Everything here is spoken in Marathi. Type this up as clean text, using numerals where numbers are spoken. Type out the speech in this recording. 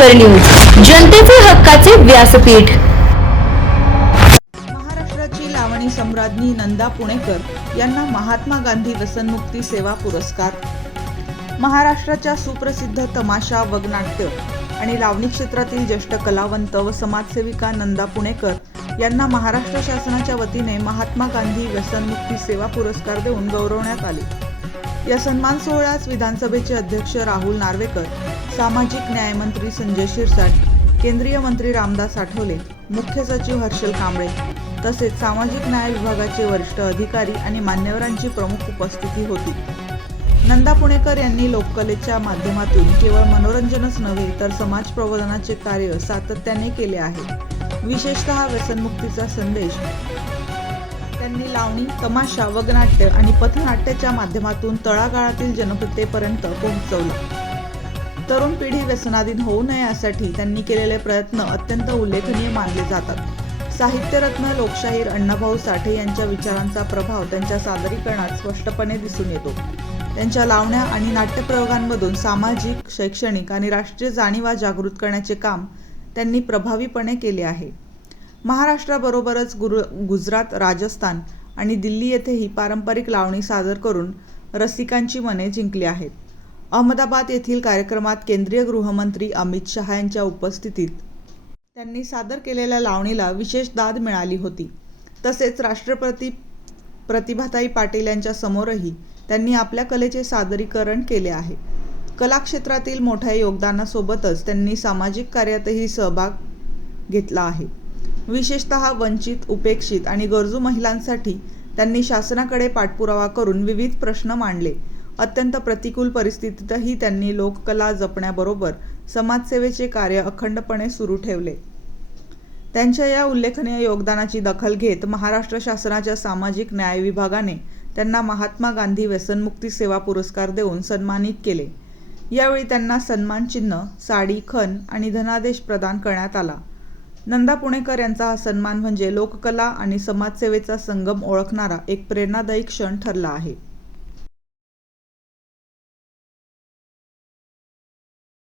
खबर न्यूज, जनतेचे हक्काचे व्यासपीठ। महाराष्ट्राची लावणी सम्राज्ञी नंदा पुणेकर यांना महात्मा गांधी व्यसनमुक्ती सेवा पुरस्कार। महाराष्ट्राच्या सुप्रसिद्ध तमाशा, वगनाट्य आणि लावणी क्षेत्रातील ज्येष्ठ कलावंत व समाजसेविका नंदा पुणेकर यांना महाराष्ट्र शासनाच्या वतीने महात्मा गांधी व्यसनमुक्ती सेवा पुरस्कार देऊन गौरवण्यात आले। या सन्मान सोहळ्यास विधानसभेचे अध्यक्ष राहुल नार्वेकर, सामाजिक न्याय मंत्री संजय शिरसाट, केंद्रीय मंत्री रामदास आठवले, मुख्य सचिव हर्षल कांबळे तसेच सामाजिक न्याय विभागाचे वरिष्ठ अधिकारी आणि मान्यवरांची प्रमुख उपस्थिती होती। नंदा पुणेकर यांनी लोककलेच्या माध्यमातून केवळ मनोरंजनच नव्हे तर समाज प्रबोधनाचे कार्य सातत्याने केले आहे। विशेषतः व्यसनमुक्तीचा संदेश त्यांनी लावणी, तमाशा, वगनाट्य आणि पथनाट्याच्या माध्यमातून तळागाळातील जनतेपर्यंत पोहोचवला। तरुण पिढी व्यसनाधीन होऊ नये यासाठी त्यांनी केलेले प्रयत्न अत्यंत उल्लेखनीय मानले जातात। साहित्यरत्न लोकशाहीर अण्णाभाऊ साठे यांच्या विचारांचा प्रभाव त्यांच्या सादरीकरणात स्पष्टपणे दिसून येतो। त्यांच्या लावण्या आणि नाट्यप्रयोगांमधून सामाजिक, शैक्षणिक आणि राष्ट्रीय जाणीवा जागृत करण्याचे काम त्यांनी प्रभावीपणे केले आहे। महाराष्ट्राबरोबरच गुजरात, राजस्थान आणि दिल्ली येथेही पारंपरिक लावणी सादर करून रसिकांची मने जिंकली आहेत। अहमदाबाद येथील कार्यक्रमात केंद्रीय गृहमंत्री अमित शहा यांच्या उपस्थितीत त्यांनी सादर केलेल्या लावणीला विशेष दाद मिळाली होती। तसेच राष्ट्रपती प्रतिभाताई पाटील यांच्या समोरही त्यांनी आपल्या कलेचे सादरीकरण केले आहे। कला क्षेत्रातील मोठ्या योगदानासोबतच त्यांनी सामाजिक कार्यातही सहभाग घेतला आहे। विशेषतः वंचित, उपेक्षित आणि गरजू महिलांसाठी त्यांनी शासनाकडे पाठपुरावा करून विविध प्रश्न मांडले। अत्यंत प्रतिकूल परिस्थितीतही त्यांनी लोककला जपण्याबरोबर समाजसेवेचे कार्य अखंडपणे सुरू ठेवले। त्यांच्या या उल्लेखनीय योगदानाची दखल घेत महाराष्ट्र शासनाच्या सामाजिक न्याय विभागाने त्यांना महात्मा गांधी व्यसनमुक्ती सेवा पुरस्कार देऊन सन्मानित केले। यावेळी त्यांना सन्मान चिन्ह, साडी, खण आणि धनादेश प्रदान करण्यात आला। नंदा पुणेकर यांचा हा सन्मान म्हणजे लोककला आणि समाजसेवेचा संगम ओळखणारा एक प्रेरणादायी क्षण ठरला आहे।